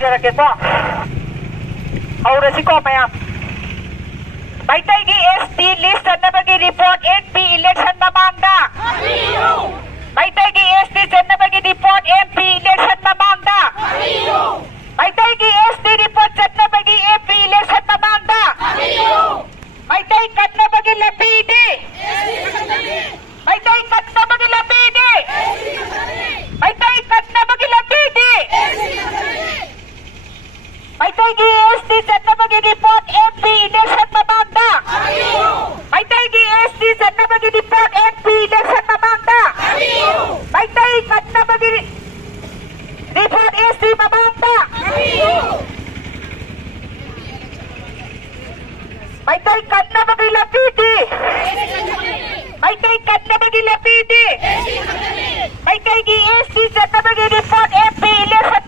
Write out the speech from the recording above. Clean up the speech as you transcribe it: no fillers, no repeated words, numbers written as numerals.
ಹಾಕ್ತಿರಕ್ಕಿತ್ತು ಅವರಸಿಕೋ ಮಯ ಮೈತೈಗಿ ST list at nabagi report MP election mamangda ಮೈತೈಗಿ ST ನಬಗಿ report MP election mamangda ಮೈತೈಗಿ ST report ನಬಗಿ MP election mamangda ಮೈತೈ ಕನ್ನಬಗಿ ಲಪೀಡಿ ಮೈತೈ ಕನ್ನಬಗಿ ಲಪೀಡಿ ಮೈತೈ ಕನ್ನಬಗಿ ಲಪೀಡಿ ಮೈತೈಗಿ ST ನಬಗಿ report MP election mamangda ಮೈತೈಗಿ ST ನಬಗಿ report MP election mamangda Meitei ಕನ್ನಬಗಿ report ST mamangda ಮೈತೈ ಕನ್ನಬಗಿ ಲಪೀಡಿ ಮೈತೈ ಕನ್ನಬಗಿ ಲಪೀಡಿ ಮೈತೈಗಿ ST ನಬಗಿ report MP election